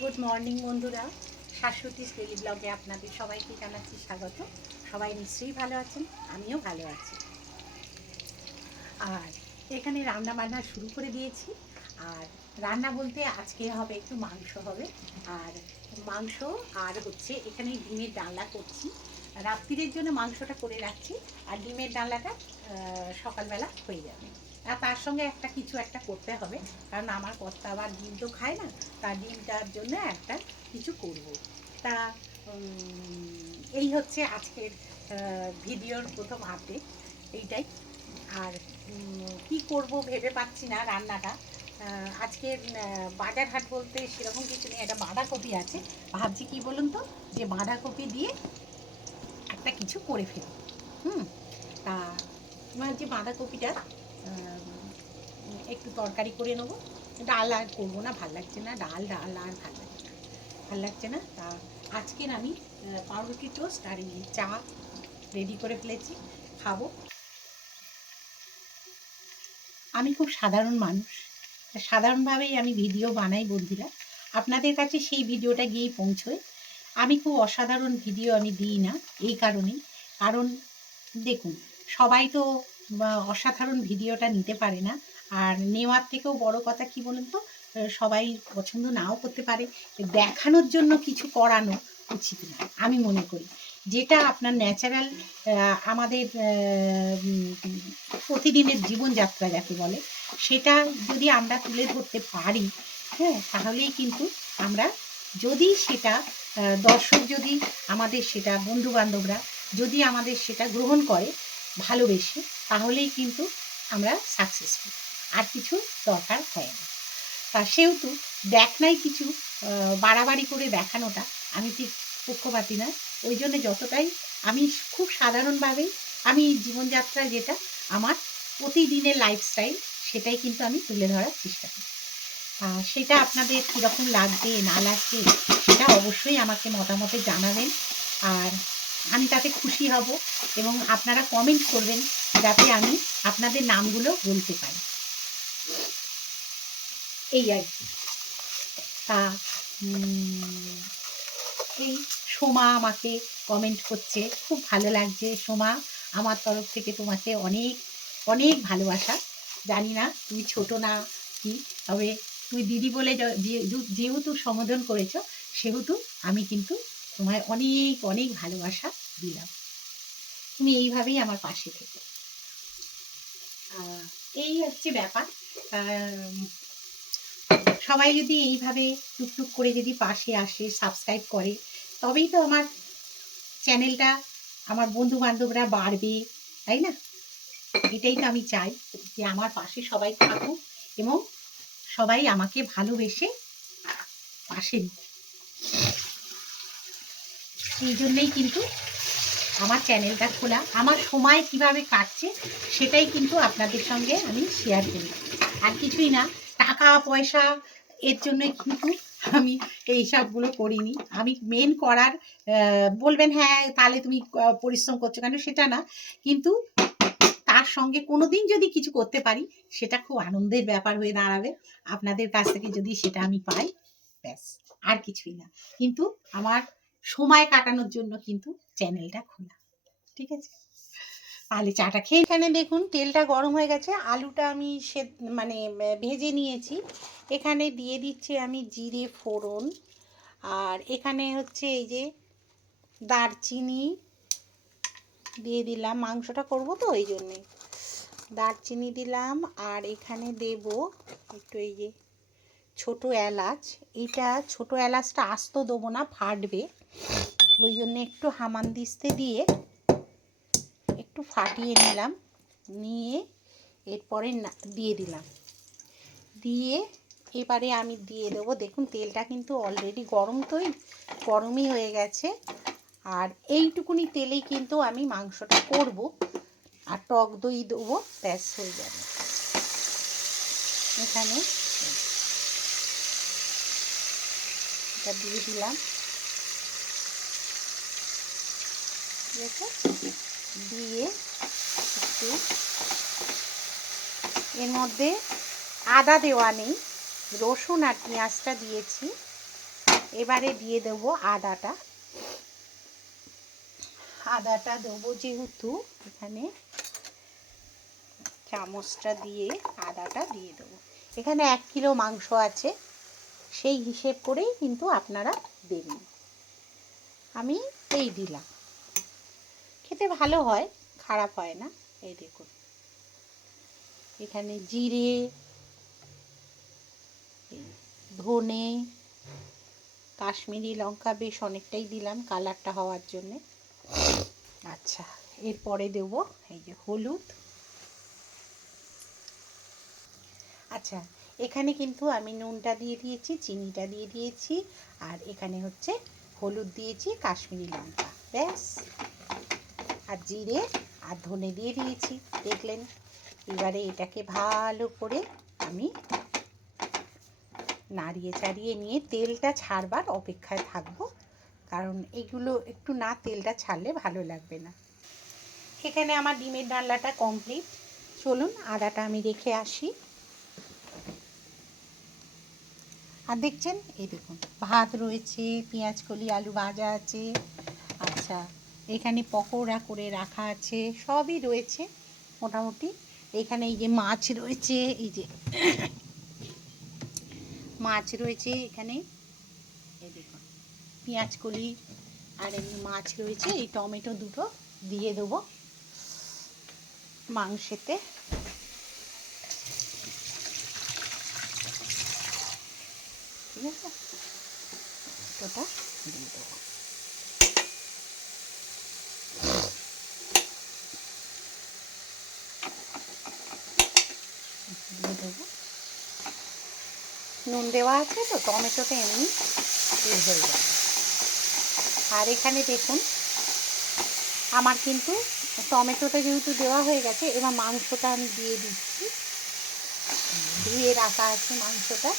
Good morning বন্ধুরা, Shashwati daily ব্লগে আপনাদের সবাইকে জানাচ্ছি স্বাগত। সবাই নিশ্চয়ই ভালো আছেন, আমিও ভালো আছি। আর এখানে রান্না বান্না শুরু করে দিয়েছি। আর রান্না বলতে আজকে হবে একটু মাংস হবে। আর মাংস আর হচ্ছে এখানে ডিমের ডালনা করছি। রাত্রিরের জন্য মাংসটা করে রাখছি, আর ডিমের ডালনাটা সকালবেলা হয়ে যাবে। আর তার সঙ্গে একটা কিছু একটা করতে হবে, কারণ আমার কর্তা আবার ডিম তো খায় না। তার ডিমটার জন্য একটা কিছু করব। তা এই হচ্ছে আজকের ভিডিওর প্রথম আপডেট, এইটাই। আর কি করব ভেবে পাচ্ছি না রান্নাটা। আজকে বাজার হাট বলতে সেরকম কিছু নেই, একটা বাঁধাকপি আছে। ভাবছি কি বলুন তো, যে বাঁধাকপি দিয়ে একটা কিছু করে ফেলি। তা যে বাঁধাকপিটা একটু তরকারি করে নেবো। ডাল আর করবো না, ভাল লাগছে না, ডাল ডাল আর ভাল লাগছে না। তা আজকের আমি পাউরুটি টোস্ট আর এই চা রেডি করে ফেলেছি, খাবো। আমি খুব সাধারণ মানুষ, সাধারণভাবেই আমি ভিডিও বানাই বন্ধুরা। আপনাদের কাছে সেই ভিডিওটা গিয়েই পৌঁছয়। আমি খুব অসাধারণ ভিডিও আমি দিই না, এই কারণেই। কারণ দেখুন, সবাই তো অসাধারণ ভিডিওটা নিতে পারে না। আর নেওয়ার থেকেও বড় কথা কি বলুন তো, সবাই পছন্দ নাও করতে পারে। দেখানোর জন্য কিছু করানো উচিত না আমি মনে করি। যেটা আপনার ন্যাচারাল, আমাদের প্রতিদিনের জীবনযাত্রা যাকে বলে, সেটা যদি আমরা তুলে ধরতে পারি, হ্যাঁ, তাহলেই কিন্তু আমরা, যদি সেটা দর্শক, যদি আমাদের সেটা বন্ধুবান্ধবরা যদি আমাদের সেটা গ্রহণ করে ভালোবেসে, তাহলেই কিন্তু আমরা সাকসেসফুল। আর কিছু দরকার হয় না। তা সেহেতু দেখনাই কিছু বাড়াবাড়ি করে দেখানোটা আমি ঠিক পক্ষপাতি না। ওই জন্য যতটাই আমি খুব সাধারণভাবেই আমি জীবনযাত্রা, যেটা আমার প্রতিদিনের লাইফস্টাইল, সেটাই কিন্তু আমি তুলে ধরার চেষ্টা করি। সেটা আপনাদের কীরকম লাগবে না লাগবে, সেটা অবশ্যই আমাকে মতামতে জানাবেন। আর আমি তাতে খুশি হব, এবং আপনারা কমেন্ট করবেন যাতে আমি আপনাদের নামগুলো বলতে পারি, এই আর কি। তা এই সোমা আমাকে কমেন্ট করছে, খুব ভালো লাগছে সোমা। আমার তরফ থেকে তোমাকে অনেক অনেক ভালোবাসা। জানি না তুমি ছোট না কি, তবে তুমি দিদি বলে যেহেতু সম্বোধন করেছ, সেহেতু আমি কিন্তু তোমায় অনেক অনেক ভালোবাসা দিলাম। তুমি এইভাবেই আমার পাশে থেকো। এই হচ্ছে ব্যাপার। সবাই যদি এইভাবে টুকটুক করে যদি পাশে আসে, সাবস্ক্রাইব করে, তবেই তো আমার চ্যানেলটা, আমার বন্ধু বান্ধবরা বাড়বে, তাই না? এটাই তো আমি চাই, যে আমার পাশে সবাই থাকুক এবং সবাই আমাকে ভালোবেসে পাশে। এই জন্যেই কিন্তু আমার চ্যানেলটা খোলা। আমার সময় কিভাবে কাটছে সেটাই কিন্তু আপনাদের সঙ্গে আমি শেয়ার করি, আর কিছুই না। টাকা পয়সা এর জন্যই কিন্তু আমি এই সবগুলো করিনি। আমি মেন করার, বলবেন হ্যাঁ তাহলে তুমি পরিশ্রম করছো কেন, সেটা না, কিন্তু তার সঙ্গে কোনো দিন যদি কিছু করতে পারি, সেটা খুব আনন্দের ব্যাপার হয়ে দাঁড়াবে। আপনাদের কাছ থেকে যদি সেটা আমি পাই, ব্যাস, আর কিছুই না। কিন্তু আমার সময় কাটানোর জন্য কিন্তু চ্যানেলটা খোলা, ঠিক আছে? তাহলে চাটা খেয়ে, এখানে দেখুন তেলটা গরম হয়ে গেছে, আলুটা আমি মানে ভেজে নিয়েছি। এখানে দিয়ে দিচ্ছি আমি জিরে ফোড়ন, আর এখানে হচ্ছে এই যে দারচিনি দিয়ে দিলাম, মাংসটা করবো তো ওই জন্যে দারচিনি দিলাম। আর এখানে দেব একটু এই যে ছোটো এলাচ। এটা ছোটো এলাচটা আস্ত দেবো না, ফাটবে, ওই জন্য একটু হামানদিস্তে দিয়ে একটু ফাটিয়ে নিলাম, নিয়ে এরপরে দিয়ে দিলাম, দিয়ে এবারে আমি দিয়ে দেবো। দেখুন তেলটা কিন্তু অলরেডি গরমই হয়ে গেছে। আর এইটুকুনি তেলেই কিন্তু আমি মাংসটা করব, আর টক দই দেবো, ব্যাস হয়ে যাবে। এখানে এটা দিয়ে দিলাম, দিয়ে একটু এর মধ্যে আদা দেওয়া নেই, রসুন আর পেঁয়াজটা দিয়েছি, এবারে দিয়ে দেবো আদাটা। আদাটা দেবো যেহেতু এখানে, চামচটা দিয়ে আদাটা দিয়ে দেবো। এখানে 1 কিলো মাংস আছে, সেই হিসেব করেই কিন্তু আপনারা দেবেন। আমি এই দিলাম, খেতে ভালো হয়, খারাপ হয় না। এই দেখুন এখানে জিরে, ধনে, কাশ্মীরি লঙ্কা বেশ অনেকটাই দিলাম কালারটা হওয়ার জন্যে। আচ্ছা, এরপরে দেবো এই যে হলুদ। আচ্ছা, এখানে কিন্তু আমি নুনটা দিয়ে দিয়েছি, চিনিটা দিয়ে দিয়েছি, আর এখানে হচ্ছে হলুদ দিয়েছি, কাশ্মীরি লঙ্কা, ব্যাস। আর জিরে আর ধনে দিয়ে দিয়েছি, দেখলেন। এবারে এটাকে ভালো করে আমি নাড়িয়ে চাড়িয়ে নিয়ে তেলটা ছাড়বার অপেক্ষায় থাকবো, কারণ এগুলো একটু না তেলটা ছাড়লে ভালো লাগবে না। এখানে আমার ডিমের ডালনাটা কমপ্লিট। চলুন আদাটা আমি রেখে আসি। আর দেখছেন, এই দেখুন ভাত রয়েছে, পেঁয়াজ কলি, আলু ভাজা আছে। আচ্ছা, এখানে পকোড়া করে রাখা আছে, সবই রয়েছে মোটামুটি। এখানে এই যে মাছ রয়েছে, এই যে মাছ রয়েছে এখানে, এই দেখুন পেঁয়াজ কলি আর এমনি মাছ রয়েছে। এই টমেটো দুটো দিয়ে দেবো মাংসেতে। ঠিক আছে, ওটা দিয়ে দেবো। দিয়ে দেবো, নুন দেওয়া আছে তো, টমেটোটা এমনি হয়ে যাবে। আর এখানে দেখুন আমার কিন্তু টমেটোটা যেহেতু দেওয়া হয়ে গেছে, এবার মাংসটা আমি দিয়ে দিচ্ছি। ধুয়ে রাখা আছে মাংসটা।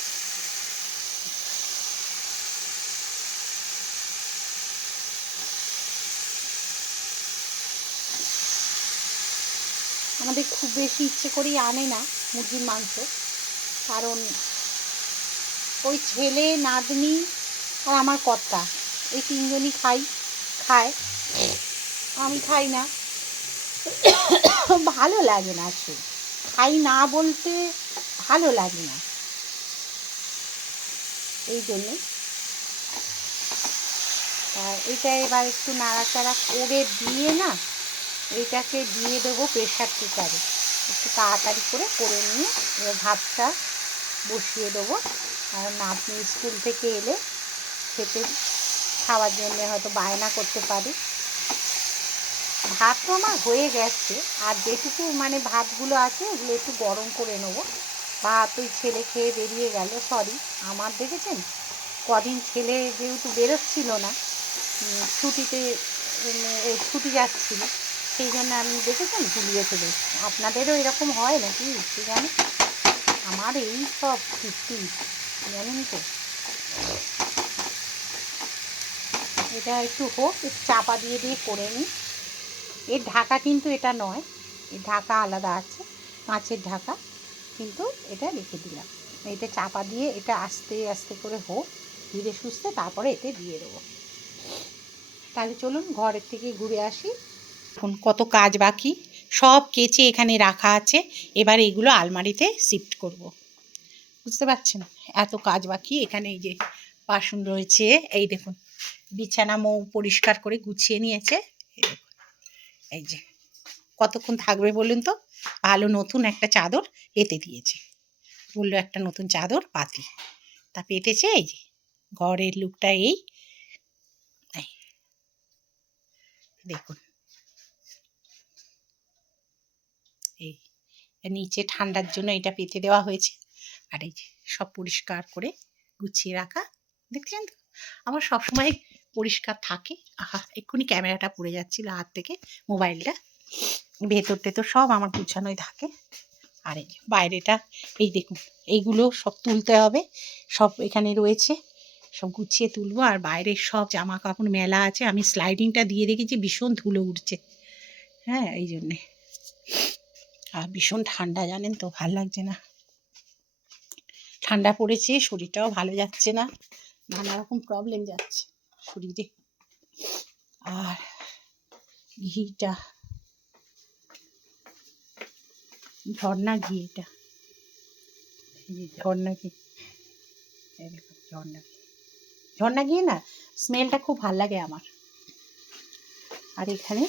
আমাদের খুব বেশি ইচ্ছে করেই আনে না মুরগির মাংস, কারণ ওই ছেলে, নাতনি আর আমার কর্তা, এই তিনজনই খায়, আমি খাই না, ভালো লাগে না। আসলে খাই না বলতে ভালো লাগে না, এই জন্যে। এটা এবার একটু নাড়াচাড়া করে দিয়ে না, এটাকে দিয়ে দেবো প্রেশার কুকারে, একটু তাড়াতাড়ি করে নিয়ে এবার ভাতটা বসিয়ে দেবো। আর নাতনি স্কুল থেকে এলে খাওয়ার জন্যে হয়তো বায়না করতে পারি। ভাত তো আমার হয়ে গেছে, আর যেটুকু মানে ভাতগুলো আছে ওগুলো একটু গরম করে নেবো। ভাত ওই ছেলে খেয়ে বেরিয়ে গেল, সরি আমার, দেখেছেন কদিন ছেলে যেহেতু বেরোচ্ছিল না, ছুটিতে ছুটি যাচ্ছিল, সেই জন্য আমি দেখেছেন ভুলিয়ে ফেলেছি। আপনাদেরও এরকম হয় নাকি কি জানি, আমার এই সব কীর্তি জানেন তো। এটা একটু হোক, একটু চাপা দিয়ে করে নিই। এর ঢাকা কিন্তু এটা নয়, এর ঢাকা আলাদা আছে, কাঁচের ঢাকা, কিন্তু এটা রেখে দিলাম। এটা চাপা দিয়ে এটা আস্তে আস্তে করে হোক, ধীরে সুস্থে, তারপরে এতে দিয়ে দেবো। তাহলে চলুন ঘরের থেকে ঘুরে আসি। এখন কত কাজ বাকি, সব কেচে এখানে রাখা আছে, এবার এগুলো আলমারিতে শিফট করব। বুঝতে পারছেন, এত কাজ বাকি। এখানে এই যে বাসন রয়েছে, এই দেখুন বিছানা মৌ পরিষ্কার করে গুছিয়ে নিয়েছে, এই যে কতক্ষণ থাকবে বলুন তো, ভালো নতুন একটা চাদর পেতে দিয়েছে, বললো একটা নতুন চাদর পাতি, তা পেতেছে। এই যে ঘরের লুকটা এই দেখুন, এই নিচে ঠান্ডার জন্য এটা পেতে দেওয়া হয়েছে। আর এই যে সব পরিষ্কার করে গুছিয়ে রাখা, দেখছেন তো আমার সবসময় পরিষ্কার থাকে। আহা, এক্ষুনি ক্যামেরাটা পড়ে যাচ্ছিল হাত থেকে, মোবাইলটা, ভেতর টেতর সব আমার গুছানোই থাকে। আর এই বাইরেটা এই দেখুন, এইগুলো সব তুলতে হবে, সব এখানে রয়েছে, সব গুছিয়ে তুলবো। আর বাইরের সব জামা কাপড় মেলা আছে, আমি স্লাইডিংটা দিয়ে রেখেছি, ভীষণ ধুলো উঠছে, হ্যাঁ এই জন্যে। আর ভীষণ ঠান্ডা জানেন তো, ভাল লাগছে না, ঠান্ডা পড়েছে, শরীরটাও ভালো যাচ্ছে না, নানা রকম প্রবলেম যাচ্ছে শরীরে। আর ঘিটা ঝর্ণা ঘি, এটা ঝর্ণা ঘি, ঝর্ণা ঘি না, স্মেলটা খুব ভাল লাগে আমার। আর এখানে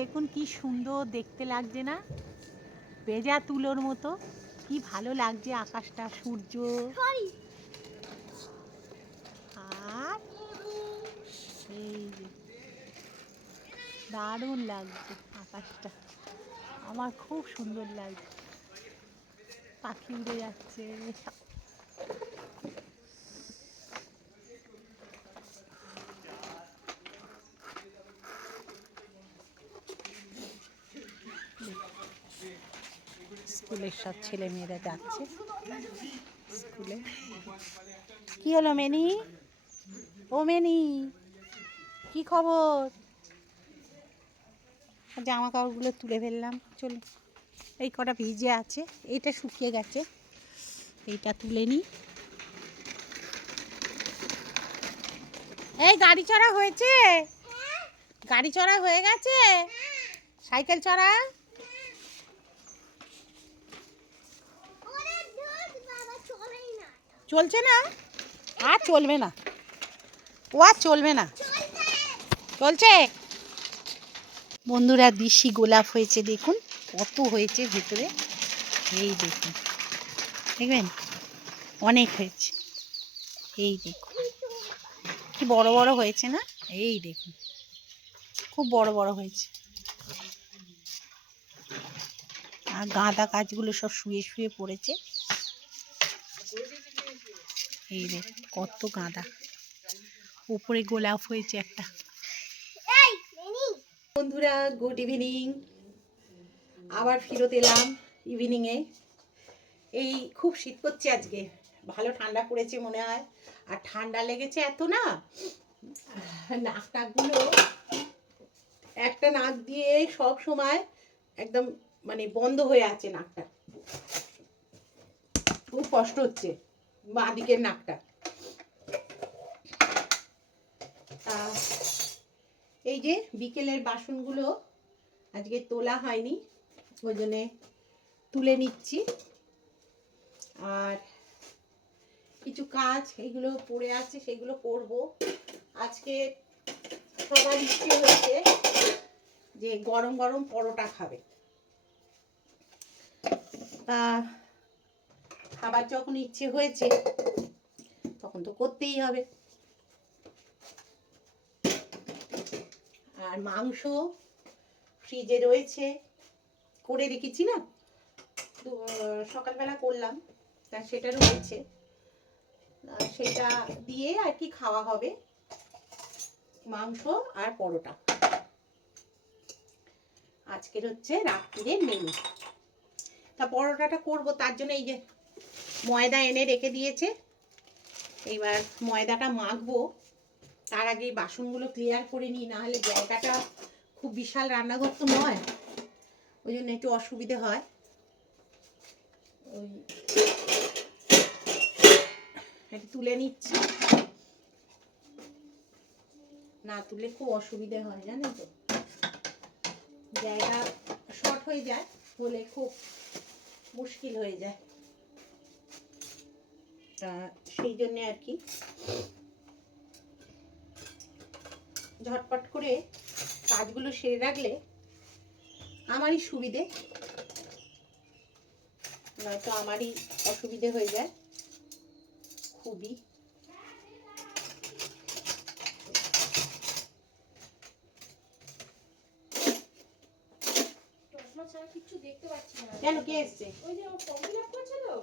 দেখুন কি সুন্দর দেখতে লাগছে না, ভেজা তুলোর মতো, কি ভালো লাগছে আকাশটা, সূর্য। আর এই যে দারুণ লাগছে আকাশটা, আমার খুব সুন্দর লাগছে, পাখি উড়ে যাচ্ছে। স্কুলের সব ছেলে মেয়েরা যাচ্ছে স্কুলে। কি হলো মেনি? ও মেনি, কি খবর? জামা কাপড়গুলো তুলে ফেললাম, চলো। এই কটা ভিজে আছে, এইটা শুকিয়ে গেছে, এইটা তুলে নিই। এই গাড়ি চড়া হয়েছে? গাড়ি চড়া হয়ে গেছে? সাইকেল চড়া চলছে না? আর চলবে না, ও আর চলবে না, চলছে। বন্ধুরা দেশি গোলাপ হয়েছে, দেখুন কত হয়েছে ভেতরে, এই দেখুন, দেখবেন অনেক হয়েছে, এই দেখুন কি বড় বড় হয়েছে না, এই দেখুন খুব বড় বড় হয়েছে। আর গাঁদা গাছগুলো সব শুয়ে শুয়ে পড়েছে, এই দেখুন কত গাঁদা, উপরে গোলাপ হয়েছে একটা। বন্ধুরা গুড ইভিনিং, আবার ফিরত এলাম ইভিনিংয়ে। এই খুব শীত করছে আজকে, ভালো ঠান্ডা পড়েছে মনে হয়, আর ঠান্ডা লেগেছে এত না, নাক টাকগুলো একটা নাক দিয়ে সব সময় একদম মানে বন্ধ হয়ে আছে নাকটা, খুব কষ্ট হচ্ছে বাঁ দিকের নাকটা। এই যে বিকেলের বাসনগুলো আজকে তোলা হয়নি, ওই জন্যে তুলে নিচ্ছি। আর কিছু কাজ এইগুলো পড়ে আছে, সেগুলো করব। আজকে সবার ইচ্ছে হয়েছে যে গরম গরম পরোটা খাবে, তা খাবার যখন ইচ্ছে হয়েছে তখন তো করতেই হবে। আর মাংস ফ্রিজে রয়েছে, করে রেখেছি না, সকালবেলা করলাম, তা সেটা রয়েছে, সেটা দিয়ে আর কি খাওয়া হবে, মাংস আর পরোটা। আজকের হচ্ছে রাত্রিরের মেনু। তা পরোটাটা করব, তার জন্য এই যে ময়দা এনে রেখে দিয়েছে, এইবার ময়দাটা মাখবো। তার আগে বাসনগুলো ক্লিয়ার করে নিই, না হলে জায়গাটা খুব বিশাল, রান্নাঘর তো নয়, ওই জন্য একটু অসুবিধে হয়। ওই একটু তুলে নিচ্ছি, না তুলে খুব অসুবিধে হয় জানেন তো, জায়গা শর্ট হয়ে যায়, বলে খুব মুশকিল হয়ে যায়, তা সেই জন্যে আর কি ঝটপট করে কাজগুলো সেরে রাখলে আমারই সুবিধে, নয়তো আমারই অসুবিধে হয়ে যায় খুবই। কেন কে এসছে? ওই যে ফর্ম ফিল আপ করছে তো।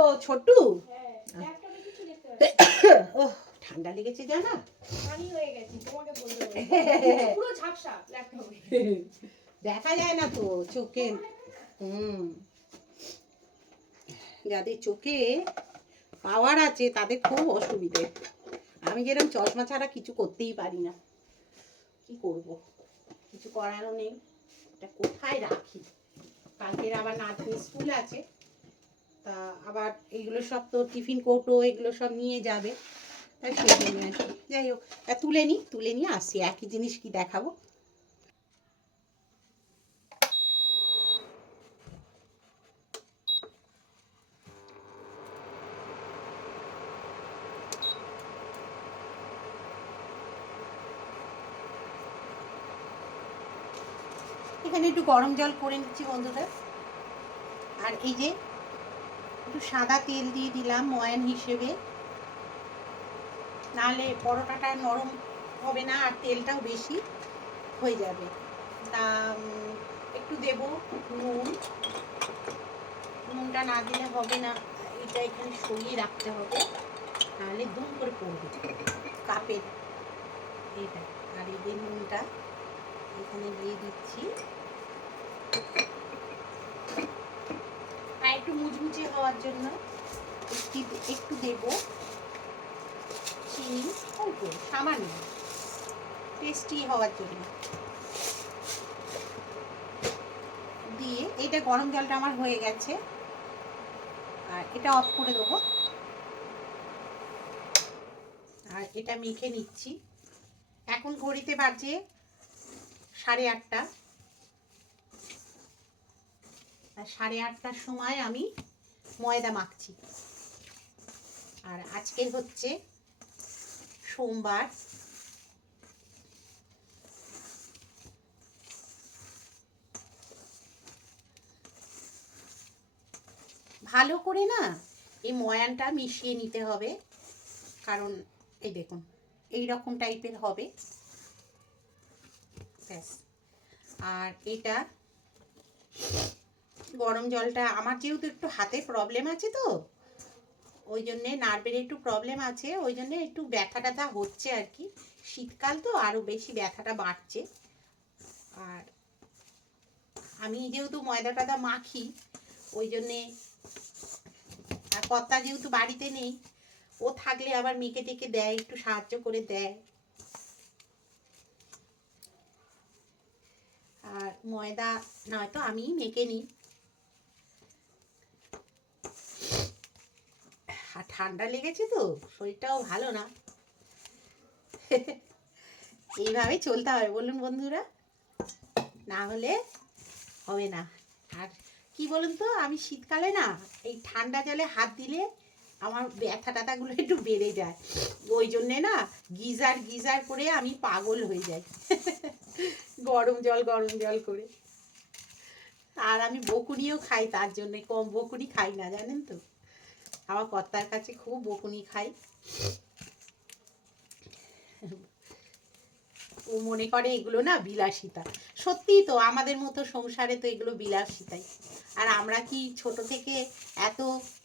ও ছোট্টু। হ্যাঁ, ল্যাপটপে কিছু দেখতে ও ঠান্ডা লেগেছে জানা? পানি হয়ে গেছে তোমাকে বলতে বলতে। পুরো ঝাপসা ল্যাপটপে। দেখা যায় না তো চোখে। যাদের চোখে পাওয়ার আছে তাদের খুব অসুবিধে। আমি যেরকম চশমা ছাড়া কিছু করতেই পারি না। কি করব, কিছু করারও নেই। এটা কোথায় রাখি? কালকের আবার নাতনি স্কুল আছে, তা আবার এইগুলো সব তো টিফিন কৌটো এগুলো সব নিয়ে যাবে, তাই সেই জন্য আর কি। যাই হোক, তুলে নিয়ে আসি। একই জিনিস কি দেখাবো? এখানে একটু গরম জল করে নিচ্ছি বন্ধুরা। আর এই যে একটু সাদা তেল দিয়ে দিলাম ময়ান হিসেবে, নাহলে পরোটাটা নরম হবে না আর তেলটাও বেশি হয়ে যাবে। তা একটু দেবো নুনটা না দিলে হবে না, এটা এখানে সরিয়ে রাখতে হবে, নাহলে দুম করে পড়বে কাপের এটা। আর এই যে নুনটা এখানে দিয়ে দিচ্ছি। আর একটু মুচমুচে হওয়ার জন্য একটু দেব চিনি, অল্প সামান্য, টেস্টি হওয়ার জন্য দিয়ে। এইটা গরম জলটা আমার হয়ে গেছে, আর এটা অফ করে দেবো। আর এটা মেখে নিচ্ছি। এখন ঘড়িতে বাজে 8:30। আর 8:30টার সময় আমি ময়দা মাখছি। আর আজকে হচ্ছে সোমবার। ভালো করে না এই ময়ানটা মিশিয়ে নিতে হবে, কারণ এই দেখুন এই রকম টাইপের হবে। ব্যাস। আর এটা গরম জলটা আমার যেহেতু একটু হাতে প্রবলেম আছে, তো ওই জন্যে নার্ভের একটু প্রবলেম আছে, ওই জন্যে একটু ব্যথা ট্যাথা হচ্ছে আর কি। শীতকাল তো আরও বেশি ব্যথাটা বাড়ছে। আর আমি যেহেতু ময়দা টয়দা মাখি, ওই জন্যে, আর কর্তা যেহেতু বাড়িতে নেই, ও থাকলে আবার মেখে টেকে দেয়, একটু সাহায্য করে দেয়। আর ময়দা নয়তো আমি মেখে নিই। আর ঠান্ডা লেগেছে তো শরীরটাও ভালো না। এইভাবে চলতে হবে বলুন বন্ধুরা, না হলে হবে না। আর কি বলুন তো, আমি শীতকালে না এই ঠান্ডা জলে হাত দিলে আমার ব্যথা ট্যাথাগুলো একটু বেড়ে যায়। ওই জন্যে না গিজার করে আমি পাগল হয়ে যাই। গরম জল করে। আর আমি বকুনিও খাই, তার জন্য কম বকুনি খাই না, জানেন তো। আমার কর্তার কাছে খুব বকুনি খাই। ও মনে করে এগুলো না বিলাসিতা। সত্যিই তো, আমাদের মতো সংসারে তো এগুলো বিলাসিতাই। আর আমরা কি ছোট থেকে এত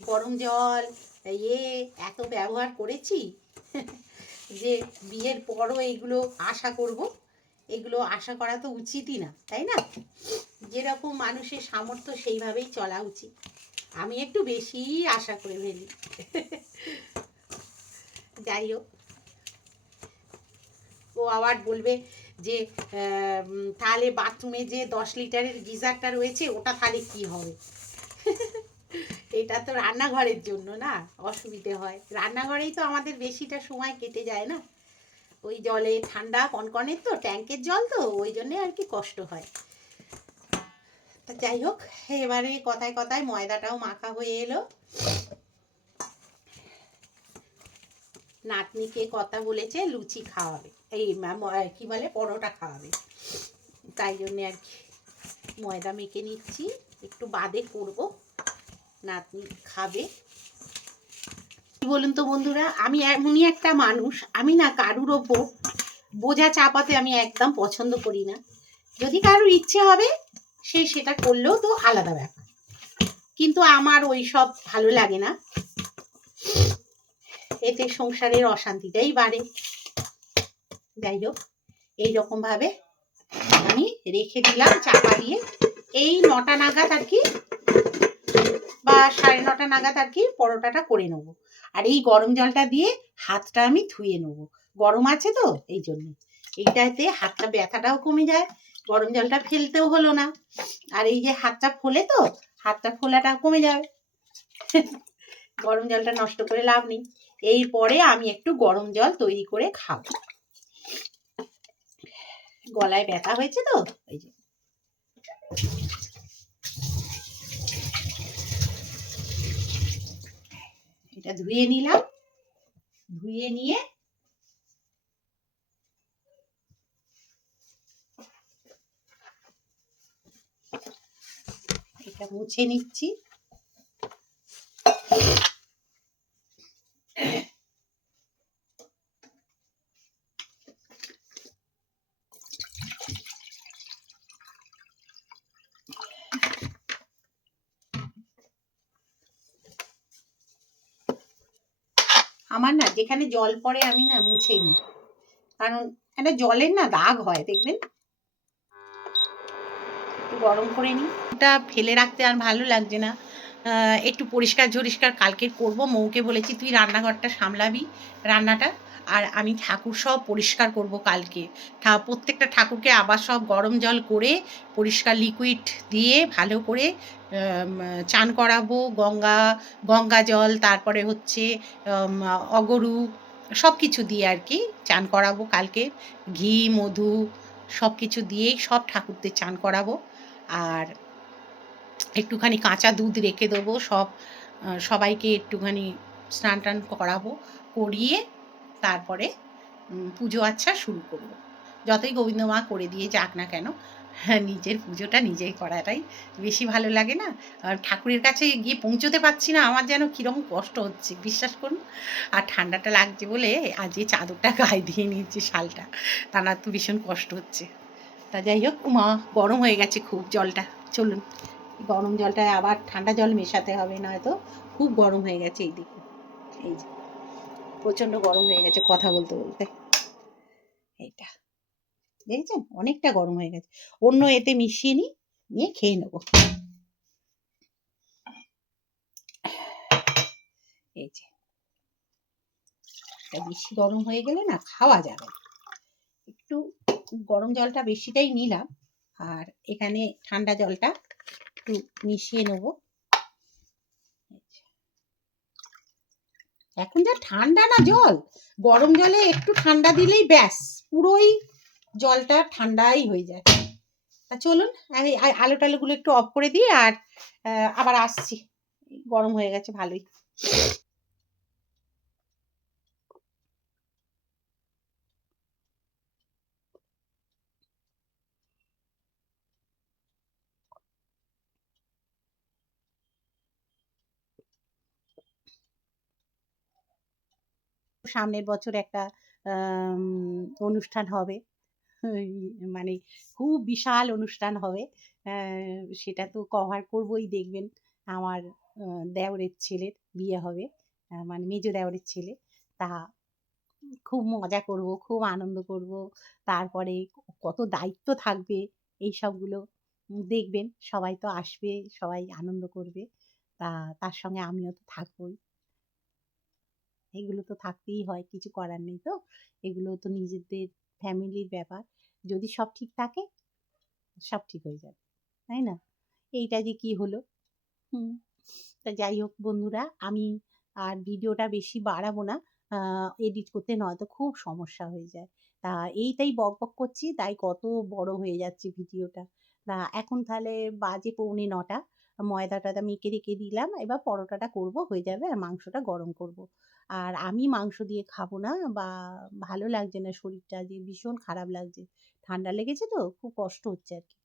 গরম জল এত ব্যবহার করেছি যে বিয়ের পরও এগুলো আশা করব? এগুলো আশা করা তো উচিতই না, তাই না? যেরকম মানুষের সামর্থ্য সেইভাবেই চলা উচিত। আমি একটু বেশি আশা করে ফেলি। যাই হোক, ও আবার বলবে যে তাহলে বাথরুমে যে 10 লিটারের গিজারটা রয়েছে ওটা তাহলে কি হবে? এটা তো রান্নাঘরের জন্য না, অসুবিধে হয়। রান্নাঘরেই তো আমাদের বেশিটা সময় কেটে যায় না, ওই জলে ঠান্ডা কনকনের তো ট্যাঙ্কের জল, তো ওই জন্যে আর কি কষ্ট হয়। তা যাই হোক, এবারে কথায় কথায় ময়দাটাও মাখা হয়ে এলো। নাতনিকে কথা বলেছে লুচি খাওয়াবে, এই কি বলে পরোটা খাওয়াবে, তাই জন্যে আর কি ময়দা মেখে নিচ্ছি। একটু বাদে করব, নাতনি খাবে। কি বলুন তো বন্ধুরা, আমি এমনই একটা মানুষ, আমি না কারুর ওপর বোঝা চাপাতে আমি একদম পছন্দ করি না। যদি কারুর ইচ্ছে হবে সে সেটা করলেও তো আলাদা ব্যাপার। কিন্তু আমার ওই সব ভালো লাগে না, এতে সংসারের অশান্তিটাই বাড়ে। যাই হোক, এইরকমভাবে আমি রেখে দিলাম চাপা দিয়ে। এই 9টা নাগাদ আর কি, বা 9:30 নাগাদ আর কি পরোটাটা করে নেবো। আর এই গরম জলটা দিয়ে হাতটা আমি ধুয়ে নেবো, গরম আছে তো এই জন্য। এইটাতে হাতটা ব্যথাটাও কমে যায়, গরম জলটা ফেলতেও হলো না। আর এই যে হাতটা ফোলে তো, হাতটা ফোলাটা কমে যাবে। গরম জলটা নষ্ট করে লাভ নেই। এরপরে আমি একটু গরম জল তৈরি করে খাবো। গলায় ব্যথা হয়েছে তো এই যে। এটা ধুয়ে নিলাম, ধুয়ে নিয়ে এটা মুছে নিচ্ছি। আমার না যেখানে জল পড়ে আমি না মুছে নিই, কারণ একটা জলের না দাগ হয় দেখবেন। একটু গরম করে নিই, ওটা ফেলে রাখতে আর ভালো লাগছে না। একটু পরিষ্কার ঝরিষ্কার কালকে করব। মৌকে বলেছি তুই রান্নাঘরটা সামলাবি, রান্নাটা, আর আমি ঠাকুর সব পরিষ্কার করব কালকে। প্রত্যেকটা ঠাকুরকে আবার সব গরম জল করে পরিষ্কার লিকুইড দিয়ে ভালো করে চান করাবো। গঙ্গা জল, তারপরে হচ্ছে অগরু, সব কিছু দিয়ে আর কি চান করাবো কালকে। ঘি মধু সব কিছু দিয়েই সব ঠাকুরদের চান করাবো। আর একটুখানি কাঁচা দুধ রেখে দেবো, সবাইকে একটুখানি স্নান টান করাবো, করিয়ে তারপরে পুজো আচ্ছা শুরু করব। যতই গোবিন্দ মা করে দিয়ে যাক না কেন, হ্যাঁ, নিজের পুজোটা নিজেই করাটাই বেশি ভালো লাগে না? আর ঠাকুরের কাছে গিয়ে পৌঁছতে পারছি না, আমার যেন কীরকম কষ্ট হচ্ছে বিশ্বাস করুন। আর ঠান্ডাটা লাগছে বলে আজ এই চাদরটা গায়ে দিয়ে নিয়েছি, শালটা, তা না তো ভীষণ কষ্ট হচ্ছে। তা যাই হোক, মা গরম হয়ে গেছে খুব জলটা। চলুন, গরম জলটায় আবার ঠান্ডা জল মেশাতে হবে, নয়তো খুব গরম হয়ে গেছে এইদিকে। এই যে প্রচণ্ড গরম হয়ে গেছে কথা বলতে বলতে। এইটা দেখেছেন, অনেকটা গরম হয়ে গেছে। অন্য এতে মিশিয়ে নিয়ে খেয়ে নেব। এই যে এটা বেশি গরম হয়ে গেলে না খাওয়া যাবে। একটু গরম জলটা বেশিটাই নিলাম, আর এখানে ঠান্ডা জলটা একটু মিশিয়ে নেব। এখন যা ঠান্ডা না জল, গরম জলে একটু ঠান্ডা দিলেই ব্যাস পুরোই জলটা ঠান্ডাই হয়ে যায়। তা চলুন আমি আলু টালুগুলো একটু অফ করে দিই, আর আবার আসছি। গরম হয়ে গেছে ভালোই। সামনের বছর একটা অনুষ্ঠান হবে, ওই মানে খুব বিশাল অনুষ্ঠান হবে। সেটা তো কভার করবই, দেখবেন আমার দেওরের ছেলের বিয়ে হবে, মানে মেজো দেওরের ছেলে। তা খুব মজা করব, খুব আনন্দ করব। তারপরে কত দায়িত্ব থাকবে এই সবগুলো দেখবেন। সবাই তো আসবে, সবাই আনন্দ করবে। তার সঙ্গে আমিও তো থাকবই। এগুলো তো থাকতেই হয়, কিছু করার নেই তো। এগুলো তো নিজেদের ফ্যামিলির ব্যাপার। যদি সব ঠিক থাকে, সব ঠিক হয়ে যাবে, তাই না? এইটা যে কি হলো। হুম। তা যাই হোক বন্ধুরা, আমি আর ভিডিওটা বেশি বাড়াবো না। এডিট করতে নয়তো খুব সমস্যা হয়ে যায়। তা এইটাই বকবক করছি, তাই কত বড় হয়ে যাচ্ছে ভিডিওটা। তা এখন তাহলে বাজে 8:45। ময়দাটা মেখে রেখে দিলাম। এবার পরোটাটা করব, হয়ে যাবে, আর মাংসটা গরম করব। আর আমি মাংস দিয়ে খাবো না, বা ভালো লাগছে না, শরীরটা যে ভীষণ খারাপ লাগছে। ঠান্ডা লেগেছে তো খুব কষ্ট হচ্ছে আর কি।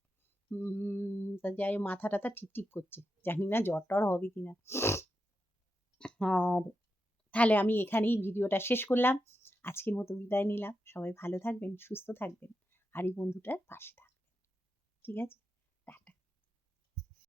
তা যাই হোক, মাথা টাথা ঠিক করছে, জানি না জ্বর টর হবে কিনা। আর তাহলে আমি এখানেই ভিডিওটা শেষ করলাম। আজকের মতো বিদায় নিলাম। সবাই ভালো থাকবেন, সুস্থ থাকবেন, আর এই বন্ধুটার পাশে থাকবেন। ঠিক আছে?